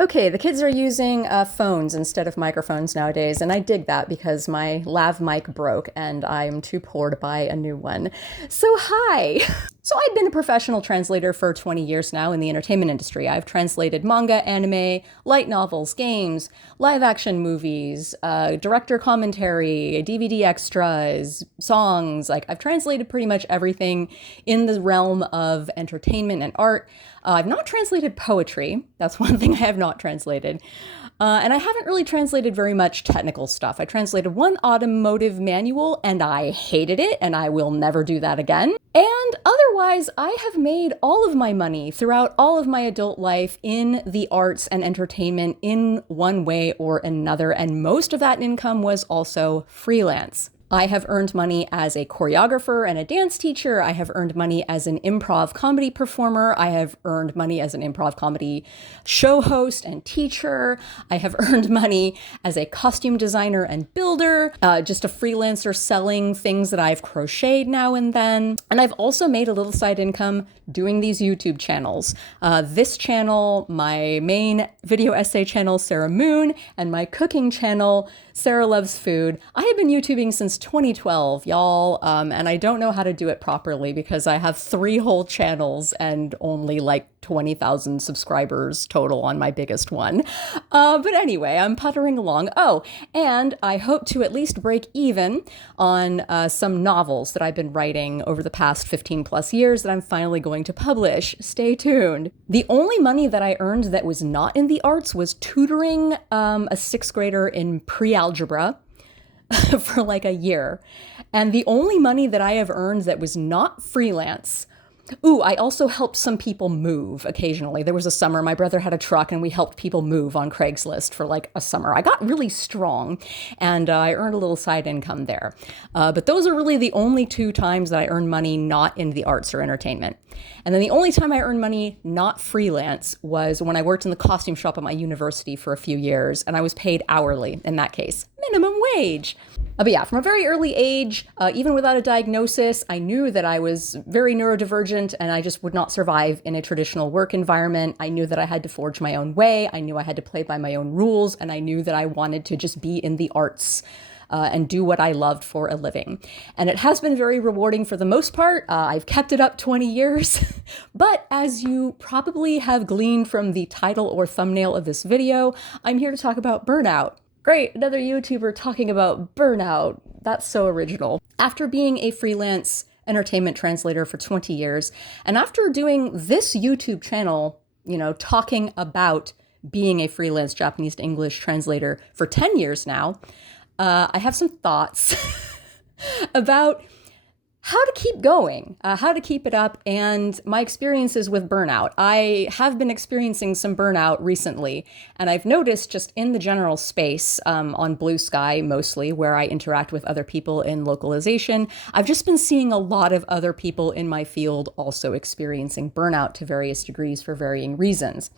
Okay, the kids are using phones instead of microphones nowadays, and I dig that because my lav mic broke and I'm too poor to buy a new one. So, hi! So, I've been a professional translator for 20 years now in the entertainment industry. I've translated manga, anime, light novels, games, live action movies, director commentary, DVD extras, songs. Like, I've translated pretty much everything in the realm of entertainment and art. I've not translated poetry. That's one thing I have not translated. And I haven't really translated very much technical stuff. I translated one automotive manual and I hated it, and I will never do that again. And otherwise, I have made all of my money throughout all of my adult life in the arts and entertainment in one way or another, and most of that income was also freelance. I have earned money as a choreographer and a dance teacher. I have earned money as an improv comedy performer. I have earned money as an improv comedy show host and teacher. I have earned money as a costume designer and builder, just a freelancer selling things that I've crocheted now and then. And I've also made a little side income doing these YouTube channels. This channel, my main video essay channel, Sarah Moon, and my cooking channel, Sarah Loves Food. I have been YouTubing since 2012, y'all, and I don't know how to do it properly because I have 3 whole channels and only like 20,000 subscribers total on my biggest one. But anyway, I'm puttering along. Oh, and I hope to at least break even on some novels that I've been writing over the past 15 plus years that I'm finally going to publish. Stay tuned. The only money that I earned that was not in the arts was tutoring a 6th grader in pre-algebra for like a year. And the only money that I have earned that was not freelance. Ooh, I also helped some people move occasionally. There was a summer, my brother had a truck and we helped people move on Craigslist for like a summer. I got really strong and I earned a little side income there. But those are really the only 2 times that I earned money not in the arts or entertainment. And then the only time I earned money not freelance was when I worked in the costume shop at my university for a few years, and I was paid hourly in that case, minimum wage. But yeah, from a very early age, even without a diagnosis, I knew that I was very neurodivergent and I just would not survive in a traditional work environment. I knew that I had to forge my own way. I knew I had to play by my own rules, and I knew that I wanted to just be in the arts and do what I loved for a living. And it has been very rewarding for the most part. I've kept it up 20 years. But as you probably have gleaned from the title or thumbnail of this video, I'm here to talk about burnout. Great, another YouTuber talking about burnout. That's so original. After being a freelance entertainment translator for 20 years, and after doing this YouTube channel, talking about being a freelance Japanese to English translator for 10 years now, I have some thoughts about how to keep going, how to keep it up, and my experiences with burnout. I have been experiencing some burnout recently, and I've noticed just in the general space, on Blue Sky mostly, where I interact with other people in localization, I've just been seeing a lot of other people in my field also experiencing burnout to various degrees for varying reasons.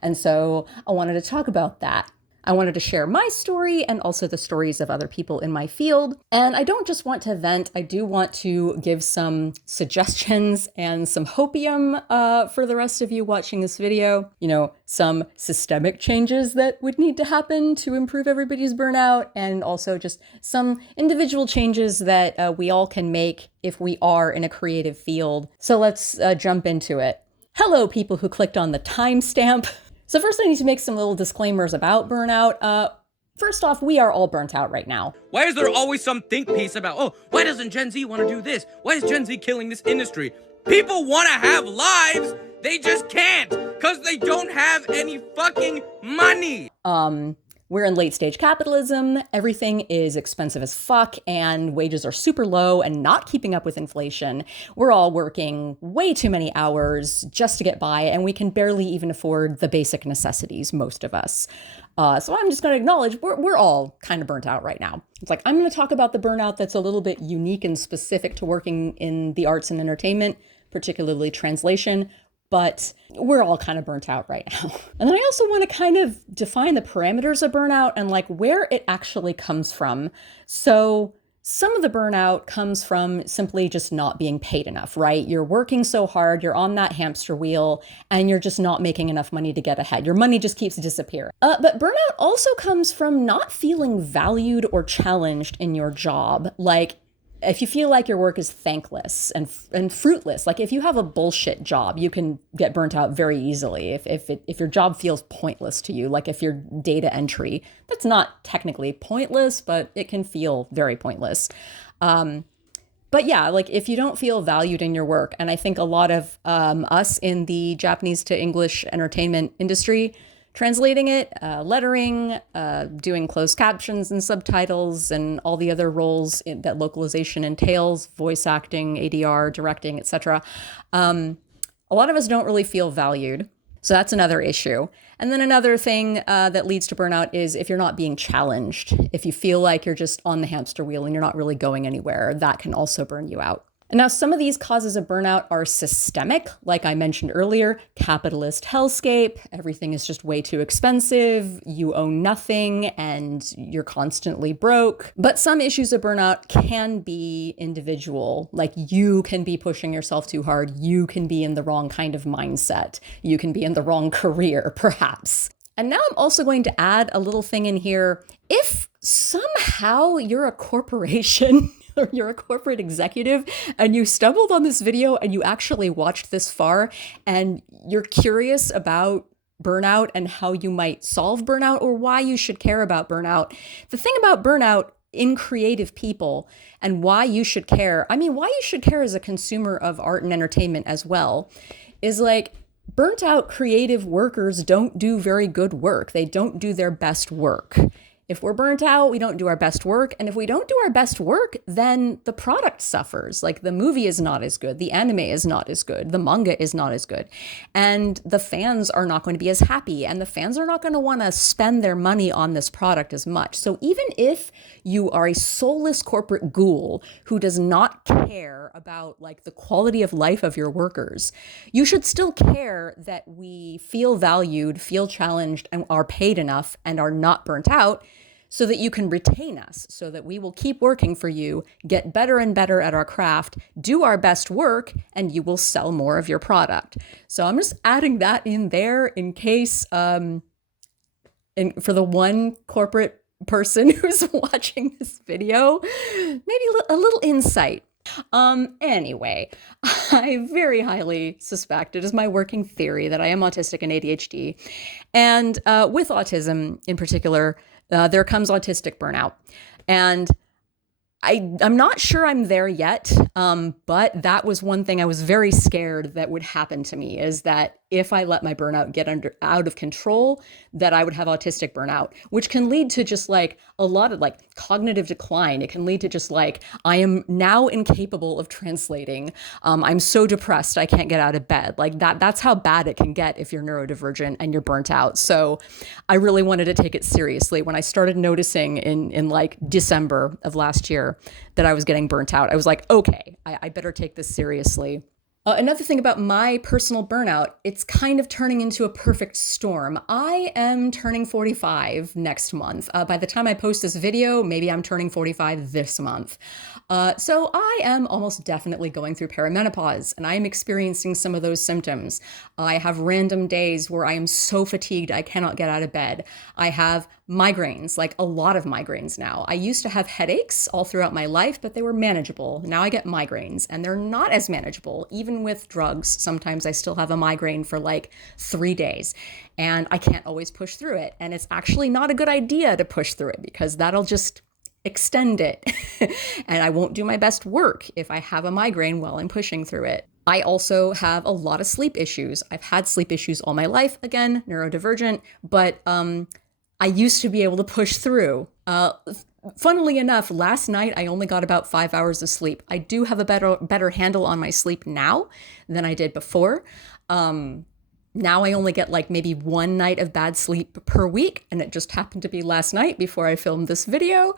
And so I wanted to talk about that. I wanted to share my story and also the stories of other people in my field. And I don't just want to vent, I do want to give some suggestions and some hopium for the rest of you watching this video. Some systemic changes that would need to happen to improve everybody's burnout, and also just some individual changes that we all can make if we are in a creative field. So let's jump into it. Hello, people who clicked on the timestamp. So first I need to make some little disclaimers about burnout. First off, we are all burnt out right now. Why is there always some think piece about, why doesn't Gen Z want to do this? Why is Gen Z killing this industry? People want to have lives, they just can't, because they don't have any fucking money. We're in late stage capitalism, everything is expensive as fuck, and wages are super low and not keeping up with inflation. We're all working way too many hours just to get by, and we can barely even afford the basic necessities, most of us. So I'm just going to acknowledge we're all kind of burnt out right now. It's like, I'm going to talk about the burnout that's a little bit unique and specific to working in the arts and entertainment, particularly translation. But we're all kind of burnt out right now. And then I also want to kind of define the parameters of burnout and like where it actually comes from. So Some of the burnout comes from simply just not being paid enough, right? You're working so hard, you're on that hamster wheel, and you're just not making enough money to get ahead. Your money just keeps disappearing. But burnout also comes from not feeling valued or challenged in your job. Like, if you feel like your work is thankless and fruitless, like if you have a bullshit job, you can get burnt out very easily. If your job feels pointless to you, like if you're data entry, that's not technically pointless, but it can feel very pointless. But yeah, like if you don't feel valued in your work, and I think a lot of us in the Japanese to English entertainment industry, translating it, lettering, doing closed captions and subtitles, and all the other roles that localization entails, voice acting, ADR, directing, etc. A lot of us don't really feel valued. So that's another issue. And then another thing that leads to burnout is if you're not being challenged. If you feel like you're just on the hamster wheel and you're not really going anywhere, that can also burn you out. And now some of these causes of burnout are systemic, like I mentioned earlier, capitalist hellscape, everything is just way too expensive, you own nothing, and you're constantly broke. But some issues of burnout can be individual, like you can be pushing yourself too hard, you can be in the wrong kind of mindset, you can be in the wrong career, perhaps. And now I'm also going to add a little thing in here. If somehow you're a corporation or you're a corporate executive and you stumbled on this video and you actually watched this far and you're curious about burnout and how you might solve burnout or why you should care about burnout, the thing about burnout in creative people and why you should care, I mean, why you should care as a consumer of art and entertainment as well, is like, burnt out creative workers don't do very good work. They don't do their best work. If we're burnt out, we don't do our best work. And if we don't do our best work, then the product suffers. Like the movie is not as good. The anime is not as good. The manga is not as good. And the fans are not going to be as happy. And the fans are not going to want to spend their money on this product as much. So even if you are a soulless corporate ghoul who does not care about like the quality of life of your workers, you should still care that we feel valued, feel challenged, and are paid enough and are not burnt out, so that you can retain us, so that we will keep working for you, get better and better at our craft, do our best work, and you will sell more of your product. So I'm just adding that in there in case, for the one corporate person who's watching this video, maybe a little insight. Anyway, I very highly suspect, it is my working theory, that I am autistic and ADHD. And with autism in particular, there comes autistic burnout. And I'm not sure I'm there yet, but that was one thing I was very scared that would happen to me, is that if I let my burnout get out of control, that I would have autistic burnout, which can lead to just like a lot of like cognitive decline. It can lead to just like, I am now incapable of translating. I'm so depressed, I can't get out of bed. Like that's how bad it can get if you're neurodivergent and you're burnt out. So I really wanted to take it seriously. When I started noticing in like December of last year that I was getting burnt out, I was like, okay, I better take this seriously. Another thing about my personal burnout, it's kind of turning into a perfect storm. I am turning 45 next month. By the time I post this video, maybe I'm turning 45 this month. So I am almost definitely going through perimenopause, and I am experiencing some of those symptoms. I have random days where I am so fatigued I cannot get out of bed. I have migraines, like a lot of migraines now. I used to have headaches all throughout my life, but they were manageable. Now I get migraines, and they're not as manageable. Even with drugs, sometimes I still have a migraine for like 3 days, and I can't always push through it. And it's actually not a good idea to push through it, because that'll just extend it. And I won't do my best work if I have a migraine while I'm pushing through it. I also have a lot of sleep issues. I've had sleep issues all my life, again, neurodivergent, but I used to be able to push through. Funnily enough, last night I only got about 5 hours of sleep. I do have a better handle on my sleep now than I did before. Now I only get like maybe one night of bad sleep per week, and it just happened to be last night before I filmed this video.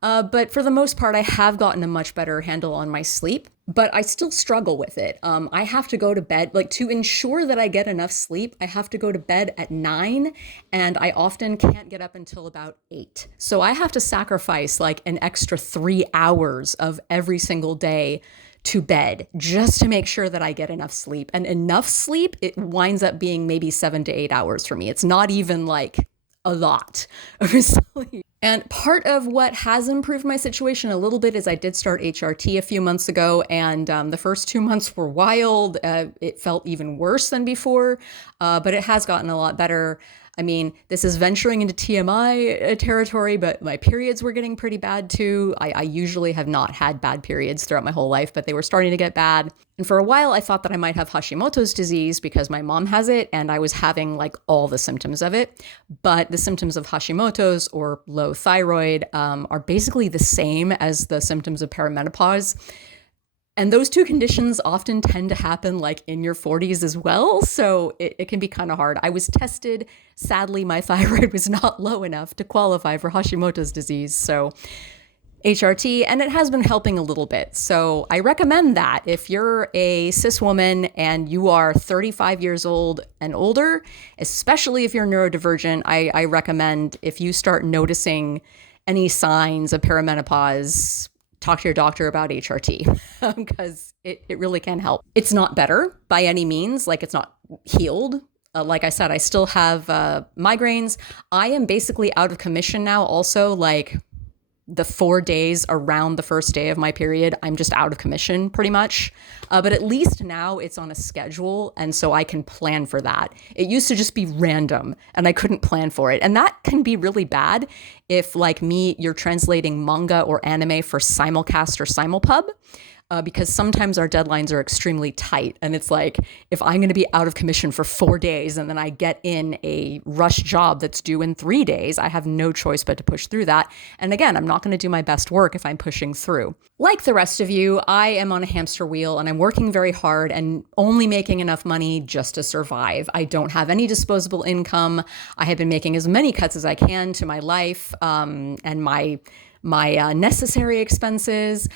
But for the most part, I have gotten a much better handle on my sleep, but I still struggle with it. I have to go to bed, like to ensure that I get enough sleep, I have to go to bed at 9, and I often can't get up until about 8. So I have to sacrifice like an extra 3 hours of every single day to bed just to make sure that I get enough sleep. And enough sleep, it winds up being maybe 7 to 8 hours for me. It's not even like a lot of sleep. And part of what has improved my situation a little bit is I did start HRT a few months ago, and the first 2 months were wild. It felt even worse than before, but it has gotten a lot better. I mean, this is venturing into TMI territory, but my periods were getting pretty bad too. I usually have not had bad periods throughout my whole life, but they were starting to get bad. And for a while, I thought that I might have Hashimoto's disease because my mom has it, and I was having like all the symptoms of it. But the symptoms of Hashimoto's or low thyroid are basically the same as the symptoms of perimenopause. And those two conditions often tend to happen like in your 40s as well. So it can be kind of hard. I was tested. Sadly, my thyroid was not low enough to qualify for Hashimoto's disease. So HRT, and it has been helping a little bit. So I recommend that if you're a cis woman and you are 35 years old and older, especially if you're neurodivergent, I recommend if you start noticing any signs of perimenopause, talk to your doctor about HRT because it really can help. It's not better by any means, like it's not healed. Like I said, I still have migraines. I am basically out of commission now also, like the 4 days around the first day of my period, I'm just out of commission pretty much. But at least now it's on a schedule, and so I can plan for that. It used to just be random, and I couldn't plan for it. And that can be really bad if, like me, you're translating manga or anime for simulcast or simulpub. Because sometimes our deadlines are extremely tight. And it's like, if I'm going to be out of commission for 4 days and then I get in a rush job that's due in 3 days, I have no choice but to push through that. And again, I'm not going to do my best work if I'm pushing through. Like the rest of you, I am on a hamster wheel and I'm working very hard and only making enough money just to survive. I don't have any disposable income. I have been making as many cuts as I can to my life and my necessary expenses,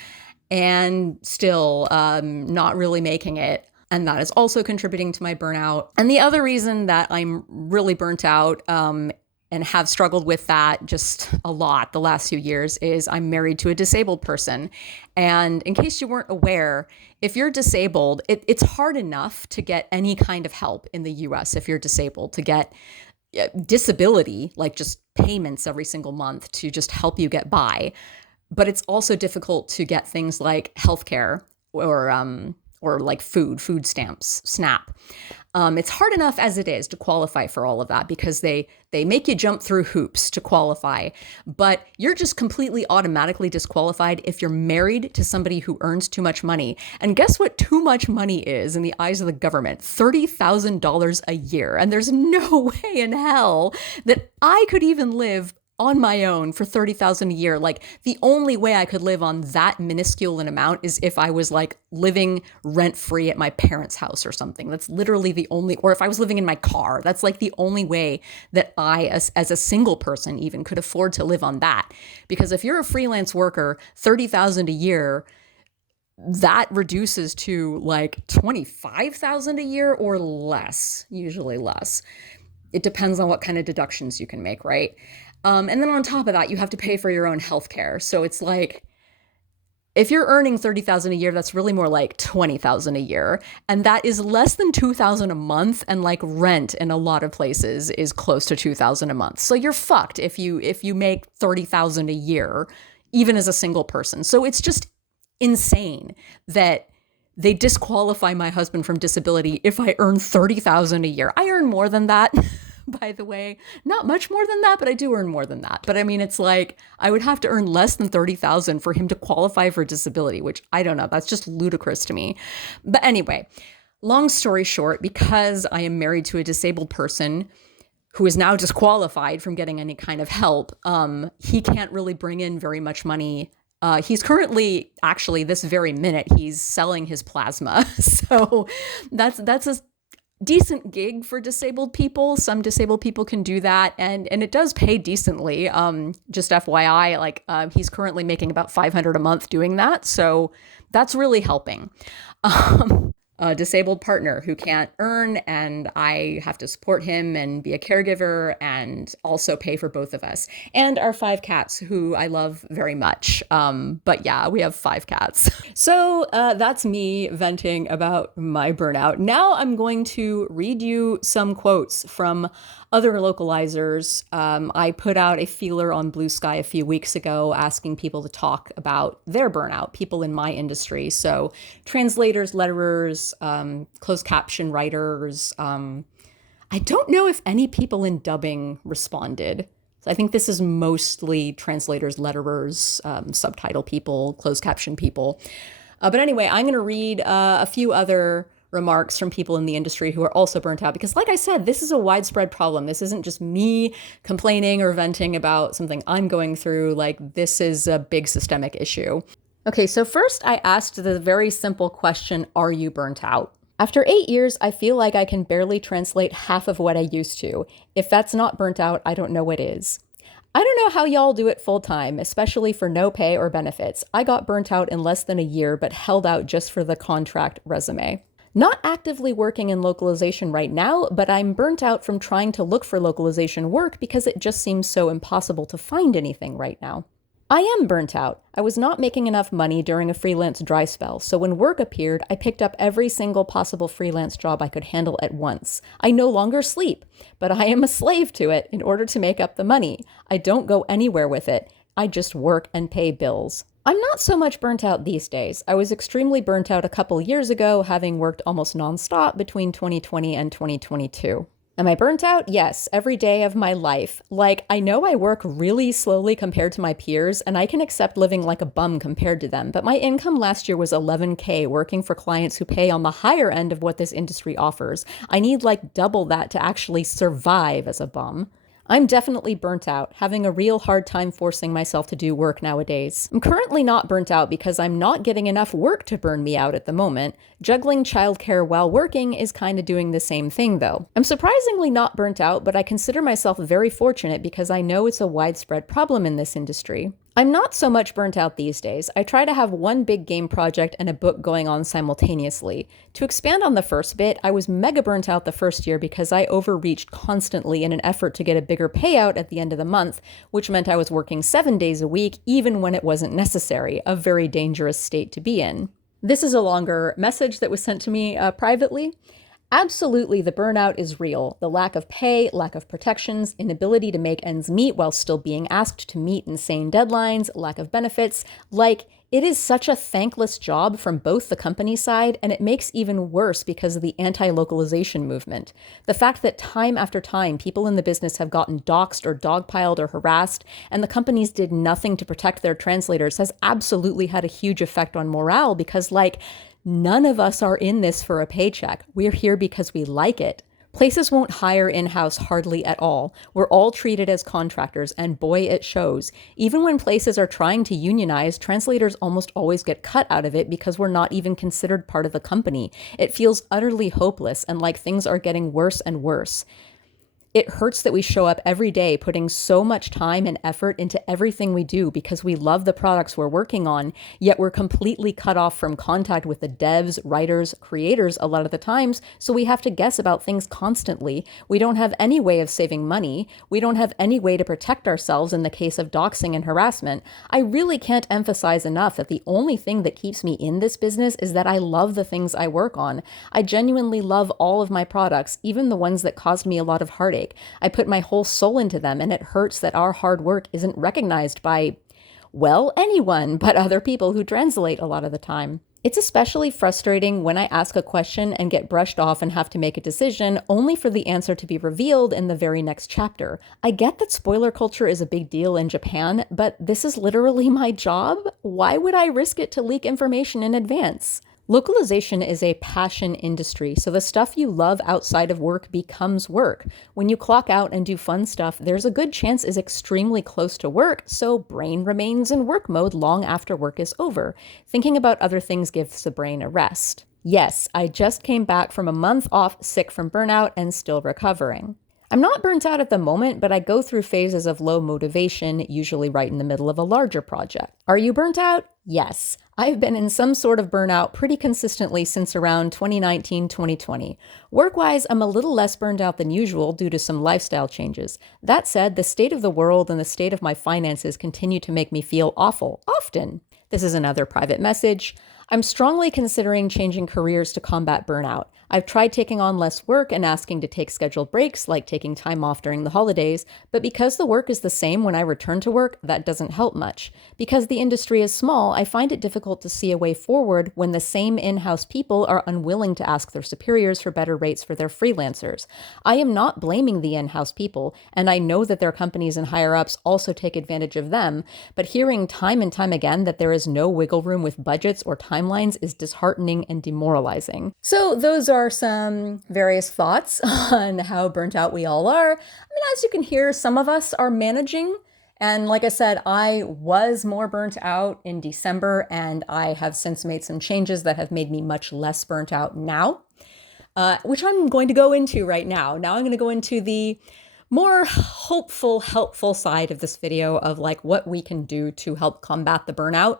and still not really making it. And that is also contributing to my burnout. And the other reason that I'm really burnt out and have struggled with that just a lot the last few years is I'm married to a disabled person. And in case you weren't aware, if you're disabled, it's hard enough to get any kind of help in the US if you're disabled, to get disability, like just payments every single month to just help you get by. But it's also difficult to get things like healthcare or like food stamps, SNAP. It's hard enough as it is to qualify for all of that because they make you jump through hoops to qualify. But you're just completely automatically disqualified if you're married to somebody who earns too much money. And guess what too much money is in the eyes of the government? $30,000 a year. And there's no way in hell that I could even live on my own for $30,000 a year. Like the only way I could live on that minuscule an amount is if I was like living rent free at my parents' house or something. That's literally the only, or if I was living in my car, that's like the only way that I, as a single person even, could afford to live on that. Because if you're a freelance worker, $30,000 a year, that reduces to like $25,000 a year or less, usually less. It depends on what kind of deductions you can make, right? And then on top of that, you have to pay for your own healthcare. So it's like, if you're earning $30,000 a year, that's really more like $20,000 a year. And that is less than $2,000 a month. And like rent in a lot of places is close to $2,000 a month. So you're fucked if you make $30,000 a year, even as a single person. So it's just insane that they disqualify my husband from disability if I earn $30,000 a year. I earn more than that. By the way, not much more than that, but I do earn more than that. But I mean, it's like I would have to earn less than $30,000 for him to qualify for disability, which I don't know. That's just ludicrous to me. But anyway, long story short, because I am married to a disabled person who is now disqualified from getting any kind of help, he can't really bring in very much money. He's currently, actually, this very minute, he's selling his plasma. So that's a decent gig for disabled people. Some disabled people can do that, and it does pay decently. Just FYI, he's currently making about $500 a month doing that, so that's really helping. A disabled partner who can't earn, and I have to support him and be a caregiver and also pay for both of us. And our 5 cats, who I love very much. But yeah, we have 5 cats. So that's me venting about my burnout. Now I'm going to read you some quotes from other localizers. I put out a feeler on Blue Sky a few weeks ago asking people to talk about their burnout, people in my industry. So translators, letterers, closed caption writers. I don't know if any people in dubbing responded. So I think this is mostly translators, letterers, subtitle people, closed caption people. But anyway, I'm going to read a few other remarks from people in the industry who are also burnt out, because like I said, this is a widespread problem. This isn't just me complaining or venting about something I'm going through. Like, this is a big systemic issue. Okay, so first I asked the very simple question, are you burnt out? After 8 years, I feel like I can barely translate half of what I used to. If that's not burnt out, I don't know what is. I don't know how y'all do it full time, especially for no pay or benefits. I got burnt out in less than a year, but held out just for the contract resume. Not actively working in localization right now, but I'm burnt out from trying to look for localization work because it just seems so impossible to find anything right now. I am burnt out. I was not making enough money during a freelance dry spell, so when work appeared, I picked up every single possible freelance job I could handle at once. I no longer sleep, but I am a slave to it in order to make up the money. I don't go anywhere with it. I just work and pay bills. I'm not so much burnt out these days. I was extremely burnt out a couple years ago, having worked almost nonstop between 2020 and 2022. Am I burnt out? Yes, every day of my life. Like, I know I work really slowly compared to my peers, and I can accept living like a bum compared to them, but my income last year was $11K working for clients who pay on the higher end of what this industry offers. I need like double that to actually survive as a bum. I'm definitely burnt out, having a real hard time forcing myself to do work nowadays. I'm currently not burnt out because I'm not getting enough work to burn me out at the moment. Juggling childcare while working is kind of doing the same thing though. I'm surprisingly not burnt out, but I consider myself very fortunate because I know it's a widespread problem in this industry. I'm not so much burnt out these days. I try to have one big game project and a book going on simultaneously. To expand on the first bit, I was mega burnt out the first year because I overreached constantly in an effort to get a bigger payout at the end of the month, which meant I was working 7 days a week, even when it wasn't necessary, a very dangerous state to be in. This is a longer message that was sent to me privately. Absolutely, the burnout is real. The lack of pay, lack of protections, inability to make ends meet while still being asked to meet insane deadlines, lack of benefits. Like, it is such a thankless job from both the company side, and it makes even worse because of the anti-localization movement. The fact that time after time, people in the business have gotten doxxed or dogpiled or harassed, and the companies did nothing to protect their translators has absolutely had a huge effect on morale because, none of us are in this for a paycheck. We're here because we like it. Places won't hire in-house hardly at all. We're all treated as contractors, and boy, it shows. Even when places are trying to unionize, translators almost always get cut out of it because we're not even considered part of the company. It feels utterly hopeless and like things are getting worse and worse. It hurts that we show up every day putting so much time and effort into everything we do because we love the products we're working on, yet we're completely cut off from contact with the devs, writers, creators a lot of the times, so we have to guess about things constantly. We don't have any way of saving money. We don't have any way to protect ourselves in the case of doxing and harassment. I really can't emphasize enough that the only thing that keeps me in this business is that I love the things I work on. I genuinely love all of my products, even the ones that caused me a lot of heartache. I put my whole soul into them, and it hurts that our hard work isn't recognized by, well, anyone but other people who translate a lot of the time. It's especially frustrating when I ask a question and get brushed off and have to make a decision, only for the answer to be revealed in the very next chapter. I get that spoiler culture is a big deal in Japan, but this is literally my job. Why would I risk it to leak information in advance? Localization is a passion industry, so the stuff you love outside of work becomes work. When you clock out and do fun stuff, there's a good chance it's extremely close to work, so brain remains in work mode long after work is over. Thinking about other things gives the brain a rest. Yes, I just came back from a month off sick from burnout and still recovering. I'm not burnt out at the moment, but I go through phases of low motivation, usually right in the middle of a larger project. Are you burnt out? Yes. I've been in some sort of burnout pretty consistently since around 2019, 2020. Work-wise, I'm a little less burned out than usual due to some lifestyle changes. That said, the state of the world and the state of my finances continue to make me feel awful, often. This is another private message. I'm strongly considering changing careers to combat burnout. I've tried taking on less work and asking to take scheduled breaks, like taking time off during the holidays, but because the work is the same when I return to work, that doesn't help much. Because the industry is small, I find it difficult to see a way forward when the same in-house people are unwilling to ask their superiors for better rates for their freelancers. I am not blaming the in-house people, and I know that their companies and higher-ups also take advantage of them, but hearing time and time again that there is no wiggle room with budgets or timelines is disheartening and demoralizing. So those are some various thoughts on how burnt out we all are. I mean, as you can hear, some of us are managing. And like I said, I was more burnt out in December, and I have since made some changes that have made me much less burnt out now, which I'm going to go into right now. Now I'm going to go into the more hopeful, helpful side of this video of like what we can do to help combat the burnout.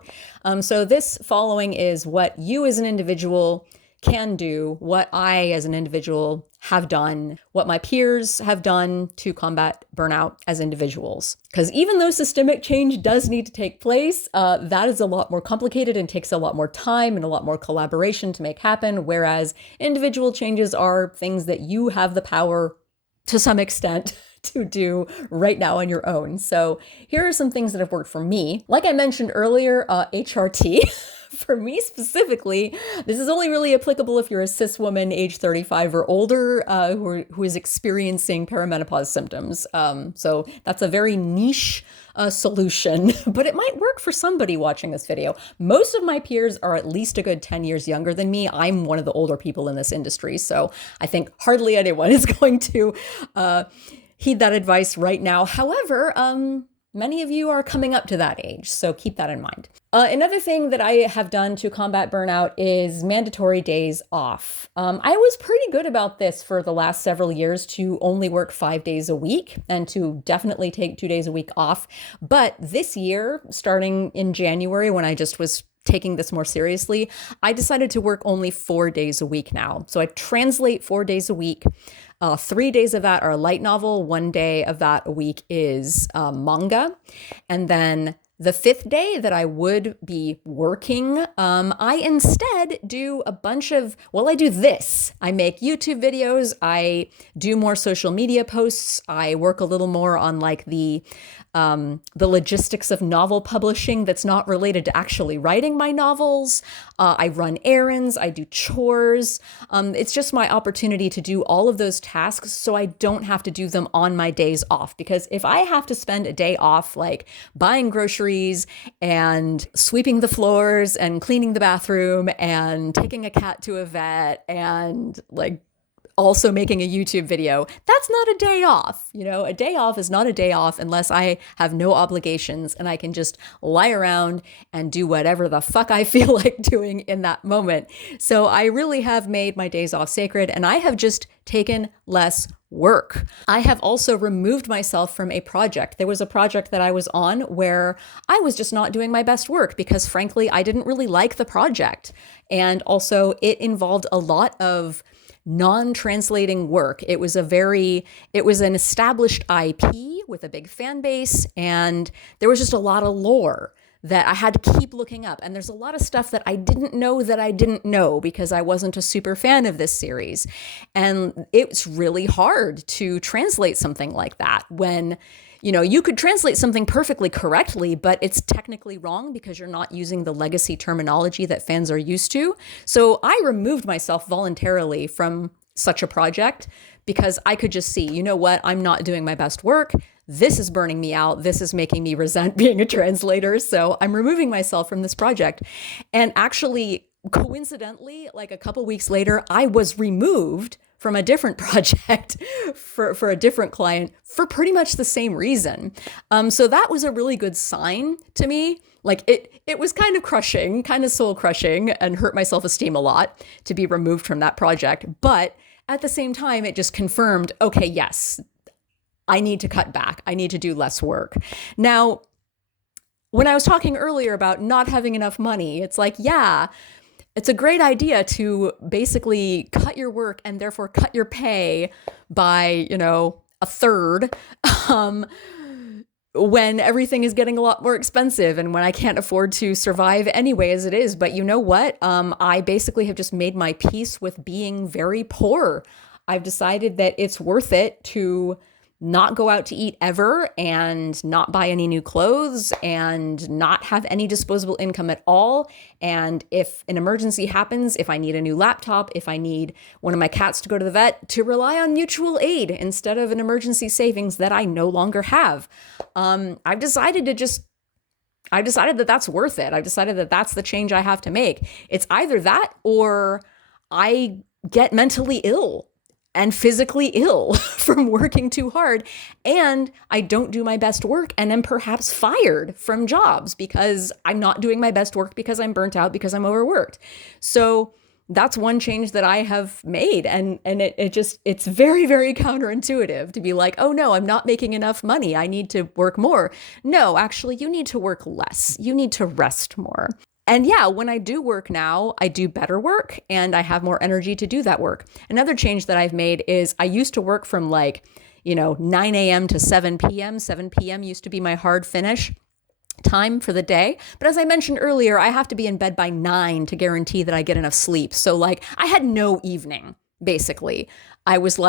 So this following is what you as an individual can do, what I as an individual have done, what my peers have done to combat burnout as individuals. Because even though systemic change does need to take place, that is a lot more complicated and takes a lot more time and a lot more collaboration to make happen, whereas individual changes are things that you have the power to some extent to do right now on your own. So here are some things that have worked for me. Like I mentioned earlier, HRT. For me specifically, this is only really applicable if you're a cis woman age 35 or older who is experiencing perimenopause symptoms. So that's a very niche solution, but it might work for somebody watching this video. Most of my peers are at least a good 10 years younger than me. I'm one of the older people in this industry, so I think hardly anyone is going to heed that advice right now. However, many of you are coming up to that age, so keep that in mind. Another thing that I have done to combat burnout is mandatory days off. I was pretty good about this for the last several years to only work 5 days a week and to definitely take 2 days a week off. But this year, starting in January, when I just was taking this more seriously, I decided to work only 4 days a week now. So I translate 4 days a week. 3 days of that are light novel. 1 day of that a week is manga. And then the 5th day that I would be working, I instead do a bunch of, well, I do this. I make YouTube videos. I do more social media posts. I work a little more on like the logistics of novel publishing that's not related to actually writing my novels. I run errands. I do chores. It's just my opportunity to do all of those tasks so I don't have to do them on my days off. Because if I have to spend a day off, like buying groceries and sweeping the floors and cleaning the bathroom and taking a cat to a vet and like also making a YouTube video, that's not a day off. You know, a day off is not a day off unless I have no obligations and I can just lie around and do whatever the fuck I feel like doing in that moment. So I really have made my days off sacred, and I have just taken less work. I have also removed myself from a project. There was a project that I was on where I was just not doing my best work because frankly, I didn't really like the project. And also it involved a lot of non-translating work. It was an established IP with a big fan base, and there was just a lot of lore that I had to keep looking up. And there's a lot of stuff that I didn't know because I wasn't a super fan of this series. And it's really hard to translate something like that when, you know, you could translate something perfectly correctly, but it's technically wrong because you're not using the legacy terminology that fans are used to. So I removed myself voluntarily from such a project because I could just see, you know what, I'm not doing my best work. This is burning me out. This is making me resent being a translator. So I'm removing myself from this project. And actually, coincidentally, like a couple weeks later, I was removed from a different project for a different client for pretty much the same reason. So that was a really good sign to me. Like it was kind of crushing, kind of soul crushing, and hurt my self-esteem a lot to be removed from that project. But at the same time, it just confirmed, okay, yes, I need to cut back. I need to do less work. Now, when I was talking earlier about not having enough money, it's like, yeah, it's a great idea to basically cut your work and therefore cut your pay by, a third, when everything is getting a lot more expensive and when I can't afford to survive anyway as it is. But you know what? I basically have just made my peace with being very poor. I've decided that it's worth it to not go out to eat ever and not buy any new clothes and not have any disposable income at all. And if an emergency happens, if I need a new laptop, if I need one of my cats to go to the vet, to rely on mutual aid instead of an emergency savings that I no longer have. I've decided that that's worth it. I've decided that that's the change I have to make. It's either that or I get mentally ill and physically ill from working too hard, and I don't do my best work and am perhaps fired from jobs because I'm not doing my best work because I'm burnt out, because I'm overworked. So that's one change that I have made. And it's very, very counterintuitive to be like, oh no, I'm not making enough money. I need to work more. No, actually, you need to work less. You need to rest more. And yeah, when I do work now, I do better work and I have more energy to do that work. Another change that I've made is I used to work from 9 a.m. to 7 p.m. 7 p.m. used to be my hard finish time for the day. But as I mentioned earlier, I have to be in bed by 9 to guarantee that I get enough sleep. So I had no evening, basically. I was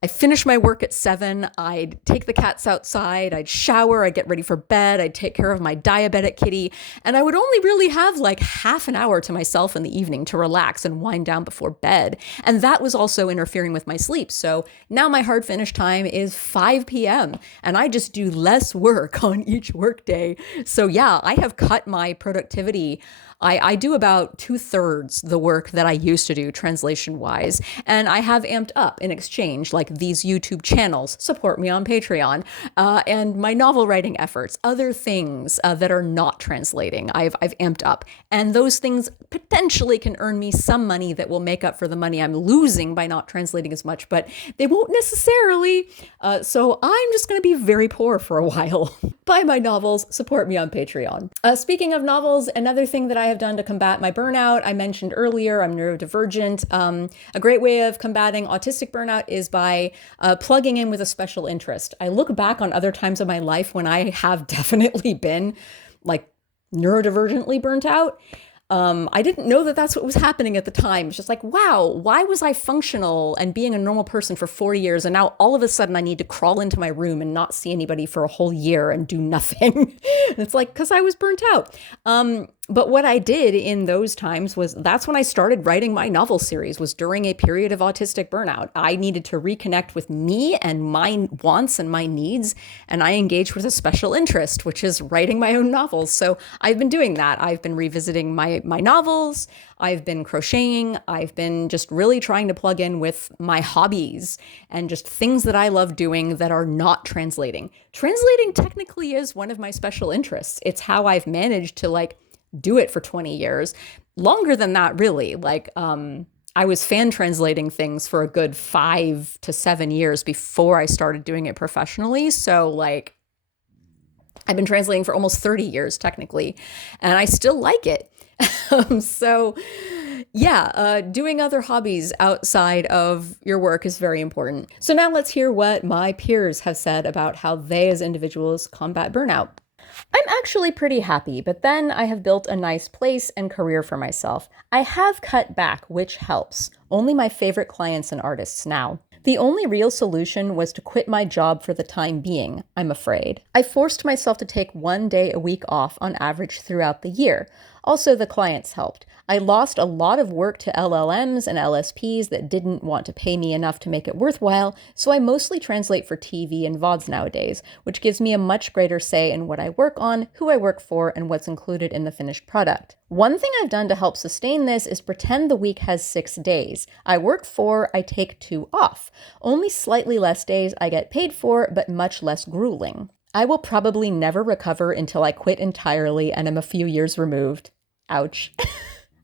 I finish my work at 7, I'd take the cats outside, I'd shower, I'd get ready for bed, I'd take care of my diabetic kitty, and I would only really have half an hour to myself in the evening to relax and wind down before bed. And that was also interfering with my sleep. So now my hard finish time is 5 p.m. and I just do less work on each workday. So yeah, I have cut my productivity. I do about 2/3 the work that I used to do translation-wise, and I have amped up in exchange, these YouTube channels, support me on Patreon, and my novel writing efforts, other things that are not translating, I've amped up. And those things potentially can earn me some money that will make up for the money I'm losing by not translating as much, but they won't necessarily. So I'm just going to be very poor for a while. Buy my novels, support me on Patreon. Speaking of novels, another thing that I have done to combat my burnout, I mentioned earlier, I'm neurodivergent. A great way of combating autistic burnout is by plugging in with a special interest. I look back on other times of my life when I have definitely been neurodivergently burnt out. I didn't know that that's what was happening at the time. It's just wow, why was I functional and being a normal person for 4 years, and now all of a sudden I need to crawl into my room and not see anybody for a whole year and do nothing? And it's because I was burnt out. But what I did in those times that's when I started writing my novel series, was during a period of autistic burnout. I needed to reconnect with me and my wants and my needs, and I engaged with a special interest, which is writing my own novels. So I've been doing that. I've been revisiting my novels. I've been crocheting. I've been just really trying to plug in with my hobbies and just things that I love doing that are not translating. Translating technically is one of my special interests. It's how I've managed to do it for 20 years. Longer than that, really. I was fan translating things for a good 5 to 7 years before I started doing it professionally. So I've been translating for almost 30 years technically, and I still like it. So yeah, doing other hobbies outside of your work is very important. So now let's hear what my peers have said about how they as individuals combat burnout. I'm actually pretty happy, but then I have built a nice place and career for myself. I have cut back, which helps. Only my favorite clients and artists now. The only real solution was to quit my job for the time being, I'm afraid. I forced myself to take 1 day a week off on average throughout the year. Also, the clients helped. I lost a lot of work to LLMs and LSPs that didn't want to pay me enough to make it worthwhile, so I mostly translate for TV and VODs nowadays, which gives me a much greater say in what I work on, who I work for, and what's included in the finished product. One thing I've done to help sustain this is pretend the week has 6 days. I work 4, I take 2 off. Only slightly less days I get paid for, but much less grueling. I will probably never recover until I quit entirely and am a few years removed. Ouch.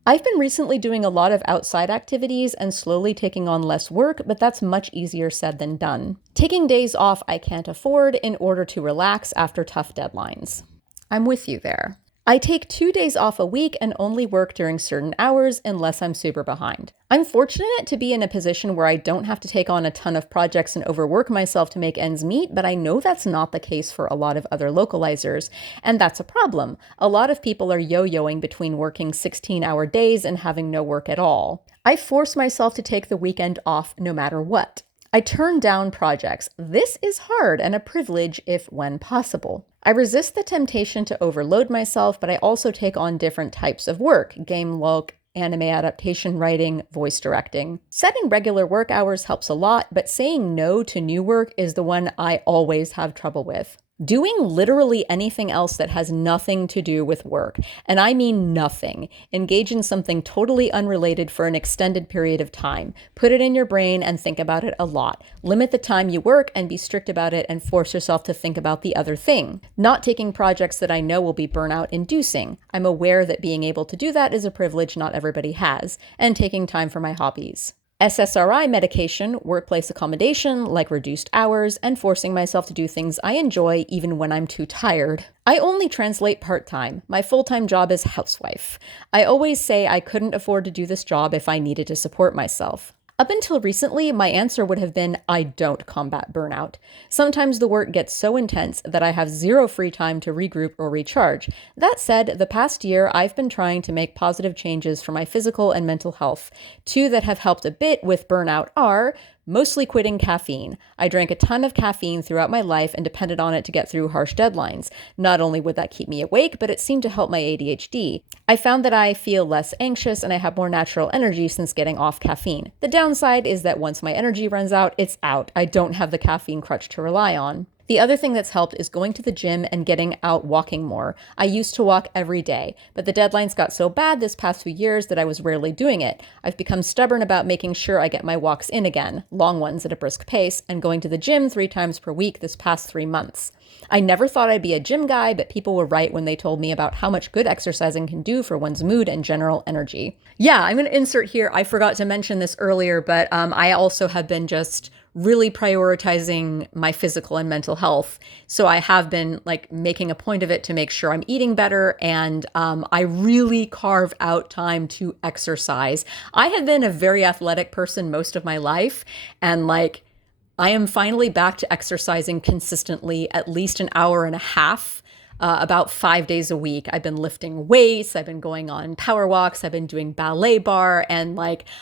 I've been recently doing a lot of outside activities and slowly taking on less work, but that's much easier said than done. Taking days off I can't afford in order to relax after tough deadlines. I'm with you there. I take 2 days off a week and only work during certain hours unless I'm super behind. I'm fortunate to be in a position where I don't have to take on a ton of projects and overwork myself to make ends meet, but I know that's not the case for a lot of other localizers, and that's a problem. A lot of people are yo-yoing between working 16-hour days and having no work at all. I force myself to take the weekend off no matter what. I turn down projects. This is hard and a privilege if when possible. I resist the temptation to overload myself, but I also take on different types of work: game look, anime adaptation writing, voice directing. Setting regular work hours helps a lot, but saying no to new work is the one I always have trouble with. Doing literally anything else that has nothing to do with work, and I mean nothing. Engage in something totally unrelated for an extended period of time. Put it in your brain and think about it a lot. Limit the time you work and be strict about it and force yourself to think about the other thing. Not taking projects that I know will be burnout inducing. I'm aware that being able to do that is a privilege not everybody has, and taking time for my hobbies. SSRI medication, workplace accommodation, like reduced hours, and forcing myself to do things I enjoy even when I'm too tired. I only translate part-time. My full-time job is housewife. I always say I couldn't afford to do this job if I needed to support myself. Up until recently, my answer would have been, I don't combat burnout. Sometimes the work gets so intense that I have zero free time to regroup or recharge. That said, the past year, I've been trying to make positive changes for my physical and mental health. 2 that have helped a bit with burnout are mostly quitting caffeine. I drank a ton of caffeine throughout my life and depended on it to get through harsh deadlines. Not only would that keep me awake, but it seemed to help my ADHD. I found that I feel less anxious and I have more natural energy since getting off caffeine. The downside is that once my energy runs out, it's out. I don't have the caffeine crutch to rely on. The other thing that's helped is going to the gym and getting out walking more. I used to walk every day, but the deadlines got so bad this past few years that I was rarely doing it. I've become stubborn about making sure I get my walks in again, long ones at a brisk pace, and going to the gym 3 times per week this past 3 months. I never thought I'd be a gym guy, but people were right when they told me about how much good exercising can do for one's mood and general energy. Yeah, I'm going to insert here. I forgot to mention this earlier, but I also have been just really prioritizing my physical and mental health. So I have been making a point of it to make sure I'm eating better, and I really carve out time to exercise. I had been a very athletic person most of my life, and I am finally back to exercising consistently at least an hour and a half. About 5 days a week. I've been lifting weights, I've been going on power walks, I've been doing ballet bar, and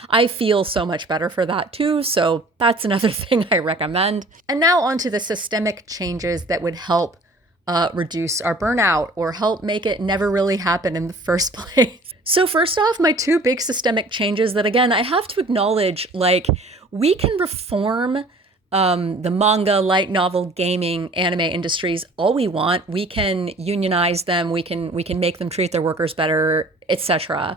I feel so much better for that too. So that's another thing I recommend. And now on to the systemic changes that would help reduce our burnout or help make it never really happen in the first place. So first off, my 2 big systemic changes that, again, I have to acknowledge, we can reform the manga, light novel, gaming, anime industries all we want. We can unionize them. We can make them treat their workers better, etc.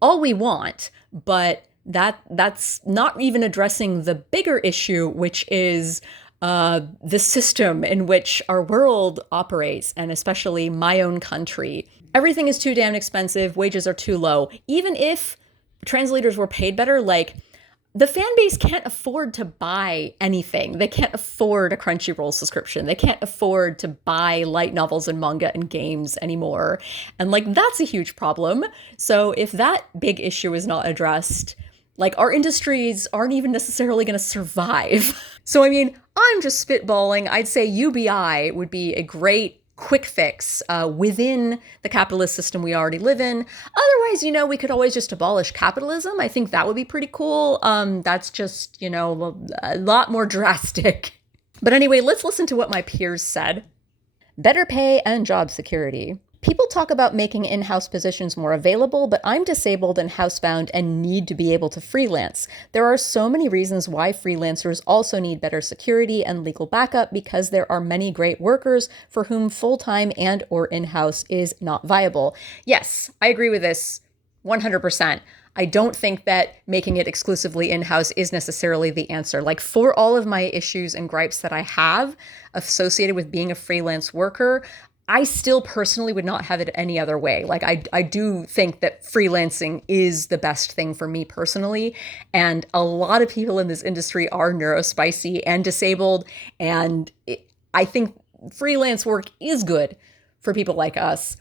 All we want, but that's not even addressing the bigger issue, which is the system in which our world operates, and especially my own country. Everything is too damn expensive. Wages are too low. Even if translators were paid better, the fan base can't afford to buy anything. They can't afford a Crunchyroll subscription. They can't afford to buy light novels and manga and games anymore. And that's a huge problem. So if that big issue is not addressed, our industries aren't even necessarily going to survive. So, I'm just spitballing. I'd say UBI would be a great quick fix within the capitalist system we already live in. Otherwise, we could always just abolish capitalism. I think that would be pretty cool. That's just, a lot more drastic. But anyway, let's listen to what my peers said. Better pay and job security. People talk about making in-house positions more available, but I'm disabled and housebound and need to be able to freelance. There are so many reasons why freelancers also need better security and legal backup because there are many great workers for whom full-time and or in-house is not viable. Yes, I agree with this 100%. I don't think that making it exclusively in-house is necessarily the answer. Like, for all of my issues and gripes that I have associated with being a freelance worker, I still personally would not have it any other way. Like, I do think that freelancing is the best thing for me personally. And a lot of people in this industry are neurospicy and disabled. And I think freelance work is good for people like us.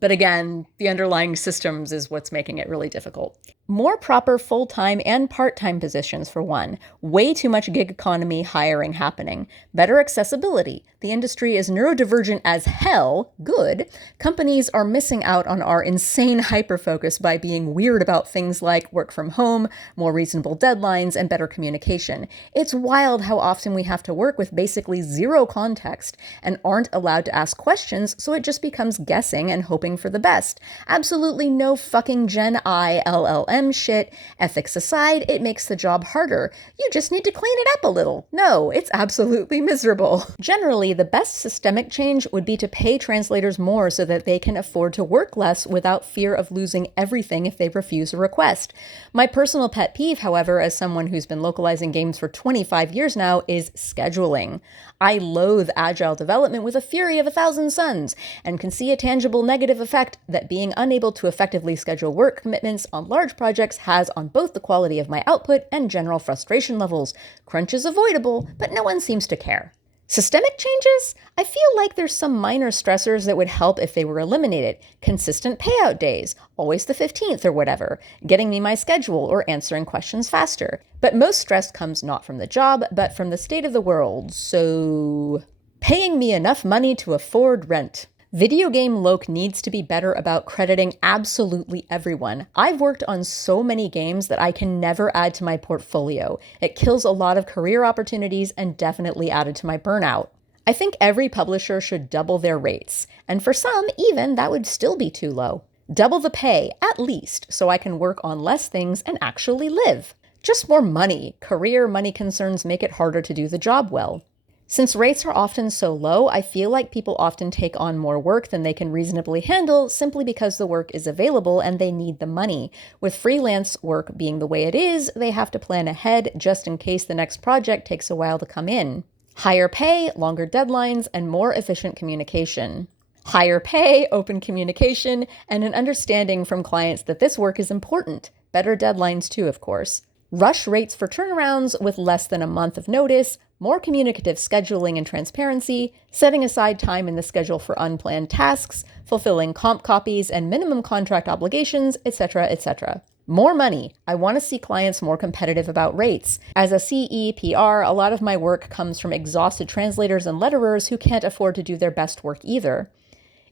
But again, the underlying systems is what's making it really difficult. More proper full-time and part-time positions, for one. Way too much gig economy hiring happening. Better accessibility. The industry is neurodivergent as hell. Good. Companies are missing out on our insane hyper-focus by being weird about things like work from home, more reasonable deadlines, and better communication. It's wild how often we have to work with basically zero context and aren't allowed to ask questions, so it just becomes guessing and hoping for the best. Absolutely no fucking Gen I LLM shit. Ethics aside, it makes the job harder. You just need to clean it up a little. No, it's absolutely miserable. Generally, the best systemic change would be to pay translators more so that they can afford to work less without fear of losing everything if they refuse a request. My personal pet peeve, however, as someone who's been localizing games for 25 years now, is scheduling. I loathe agile development with a fury of 1,000 suns, and can see a tangible negative effect that being unable to effectively schedule work commitments on large projects has on both the quality of my output and general frustration levels. Crunch is avoidable, but no one seems to care. Systemic changes? I feel like there's some minor stressors that would help if they were eliminated. Consistent payout days, always the 15th or whatever, getting me my schedule or answering questions faster. But most stress comes not from the job, but from the state of the world, so paying me enough money to afford rent. Video game Loc needs to be better about crediting absolutely everyone. I've worked on so many games that I can never add to my portfolio. It kills a lot of career opportunities and definitely added to my burnout. I think every publisher should double their rates, and for some, even, that would still be too low. Double the pay, at least, so I can work on less things and actually live. Just more money. Career money concerns make it harder to do the job well. Since rates are often so low, I feel like people often take on more work than they can reasonably handle simply because the work is available and they need the money. With freelance work being the way it is, they have to plan ahead just in case the next project takes a while to come in. Higher pay, longer deadlines, and more efficient communication. Higher pay, open communication, and an understanding from clients that this work is important. Better deadlines too, of course. Rush rates for turnarounds with less than a month of notice, more communicative scheduling and transparency, setting aside time in the schedule for unplanned tasks, fulfilling comp copies and minimum contract obligations, etc., etc. More money. I want to see clients more competitive about rates. As a CE/PR, a lot of my work comes from exhausted translators and letterers who can't afford to do their best work either.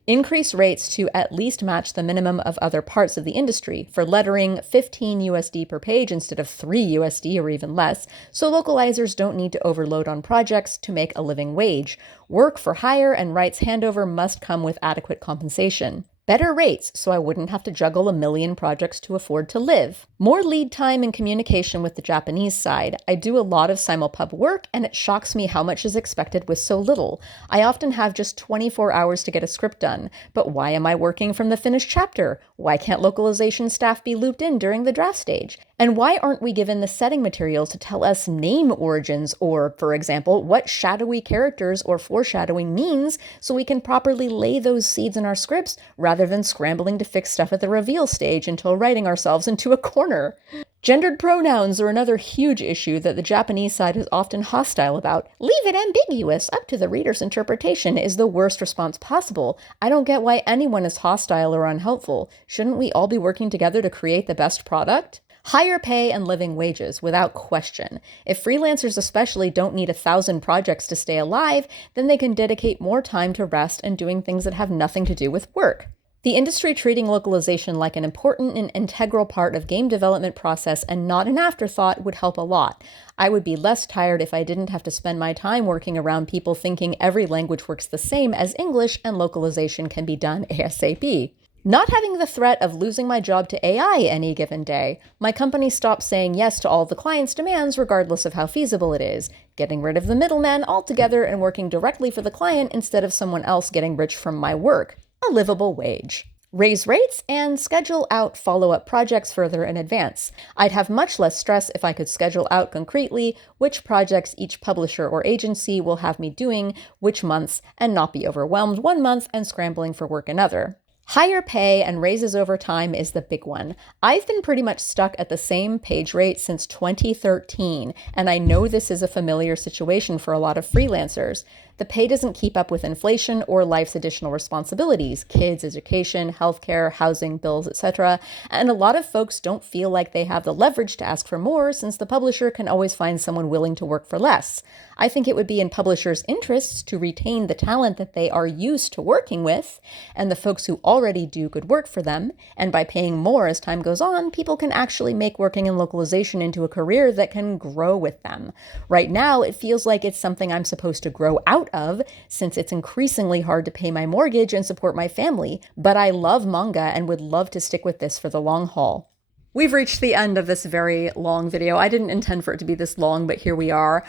Increase rates to at least match the minimum of other parts of the industry. For lettering, 15 USD per page instead of 3 USD or even less, so localizers don't need to overload on projects to make a living wage. Work for hire and rights handover must come with adequate compensation. Better rates, so I wouldn't have to juggle a million projects to afford to live. More lead time and communication with the Japanese side. I do a lot of simulpub work, and it shocks me how much is expected with so little. I often have just 24 hours to get a script done. But why am I working from the finished chapter? Why can't localization staff be looped in during the draft stage? And why aren't we given the setting materials to tell us name origins or, for example, what shadowy characters or foreshadowing means so we can properly lay those seeds in our scripts rather than scrambling to fix stuff at the reveal stage until writing ourselves into a corner? Gendered pronouns are another huge issue that the Japanese side is often hostile about. Leave it ambiguous, up to the reader's interpretation is the worst response possible. I don't get why anyone is hostile or unhelpful. Shouldn't we all be working together to create the best product? Higher pay and living wages, without question. If freelancers especially don't need 1,000 projects to stay alive, then they can dedicate more time to rest and doing things that have nothing to do with work. The industry treating localization like an important and integral part of game development process and not an afterthought would help a lot. I would be less tired if I didn't have to spend my time working around people thinking every language works the same as English and localization can be done ASAP. Not having the threat of losing my job to AI any given day, my company stopped saying yes to all the client's demands regardless of how feasible it is, getting rid of the middleman altogether and working directly for the client instead of someone else getting rich from my work. A livable wage. Raise rates and schedule out follow-up projects further in advance. I'd have much less stress if I could schedule out concretely which projects each publisher or agency will have me doing which months and not be overwhelmed one month and scrambling for work another. Higher pay and raises over time is the big one. I've been pretty much stuck at the same page rate since 2013, and I know this is a familiar situation for a lot of freelancers. The pay doesn't keep up with inflation or life's additional responsibilities, kids, education, healthcare, housing, bills, etc. And a lot of folks don't feel like they have the leverage to ask for more since the publisher can always find someone willing to work for less. I think it would be in publishers' interests to retain the talent that they are used to working with and the folks who already do good work for them. And by paying more as time goes on, people can actually make working in localization into a career that can grow with them. Right now, it feels like it's something I'm supposed to grow out of, since it's increasingly hard to pay my mortgage and support my family, but I love manga and would love to stick with this for the long haul. We've reached the end of this very long video. I didn't intend for it to be this long, but here we are.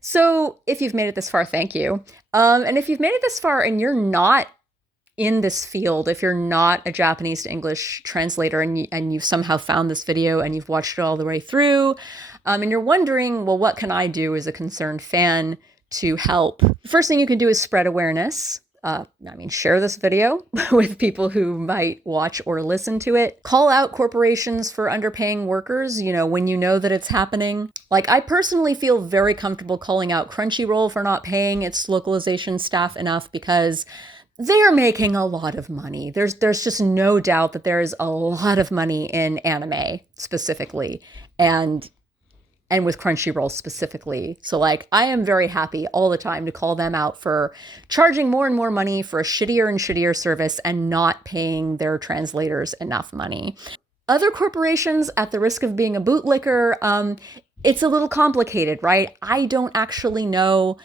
So if you've made it this far, thank you. And if you've made it this far and you're not in this field, if you're not a Japanese to English translator and you've somehow found this video and you've watched it all the way through, and you're wondering, well, what can I do as a concerned fan to help? The first thing you can do is spread awareness. Share this video with people who might watch or listen to it. Call out corporations for underpaying workers, when you know that it's happening. Like, I personally feel very comfortable calling out Crunchyroll for not paying its localization staff enough because they are making a lot of money. There's just no doubt that there is a lot of money in anime specifically, and with Crunchyroll specifically. So I am very happy all the time to call them out for charging more and more money for a shittier and shittier service and not paying their translators enough money. Other corporations, at the risk of being a bootlicker, it's a little complicated, right? I don't actually know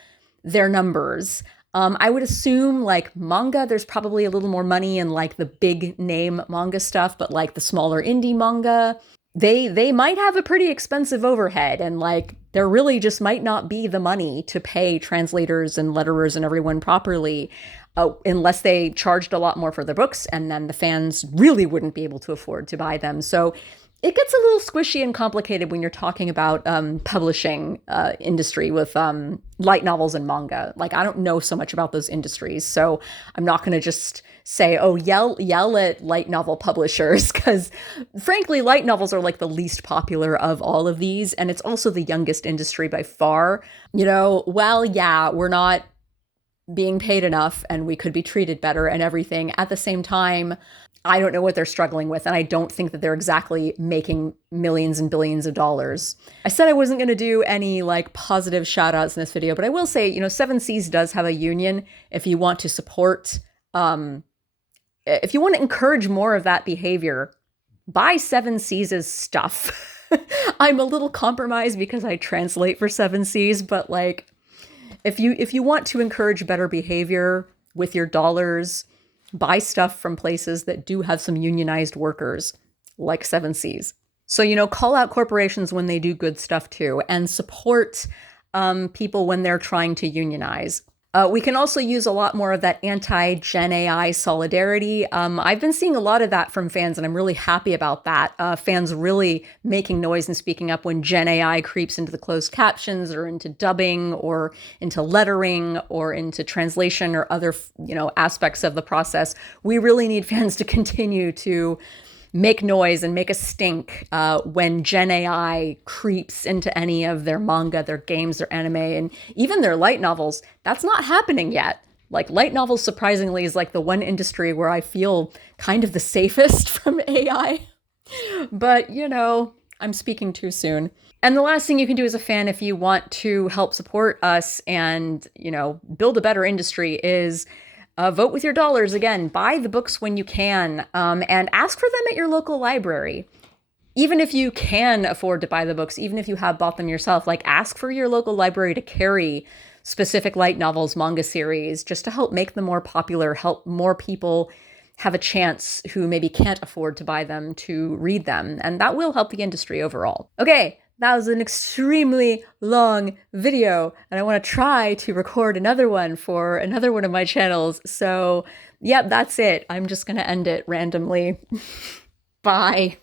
their numbers. I would assume manga, there's probably a little more money in the big name manga stuff, but the smaller indie manga, they might have a pretty expensive overhead, and there really just might not be the money to pay translators and letterers and everyone properly unless they charged a lot more for the books, and then the fans really wouldn't be able to afford to buy them. So it gets a little squishy and complicated when you're talking about publishing industry with light novels and manga. I don't know so much about those industries, so I'm not going to just say, oh, yell at light novel publishers, because frankly, light novels are the least popular of all of these, and it's also the youngest industry by far. We're not being paid enough and we could be treated better and everything. At the same time, I don't know what they're struggling with, and I don't think that they're exactly making millions and billions of dollars. I said I wasn't going to do any positive shout outs in this video, but I will say, Seven Seas does have a union. If you want to support, if you want to encourage more of that behavior, buy Seven Seas' stuff. I'm a little compromised because I translate for Seven Seas, but if you want to encourage better behavior with your dollars, buy stuff from places that do have some unionized workers, like Seven Seas. So, call out corporations when they do good stuff too, and support people when they're trying to unionize. We can also use a lot more of that anti-Gen AI solidarity. I've been seeing a lot of that from fans, and I'm really happy about that. Fans really making noise and speaking up when Gen AI creeps into the closed captions or into dubbing or into lettering or into translation or other, aspects of the process. We really need fans to continue to make noise and make a stink when Gen AI creeps into any of their manga, their games, their anime, and even their light novels. That's not happening yet. Light novels, surprisingly, is the one industry where I feel kind of the safest from AI. But, I'm speaking too soon. And the last thing you can do as a fan, if you want to help support us and, build a better industry, is Vote with your dollars again. Buy the books when you can, and ask for them at your local library. Even if you can afford to buy the books, even if you have bought them yourself, like ask for your local library to carry specific light novels, manga series, just to help make them more popular, help more people have a chance who maybe can't afford to buy them to read them. And that will help the industry overall. Okay, that was an extremely long video, and I want to try to record another one for another one of my channels. So, yep, that's it. I'm just going to end it randomly. Bye.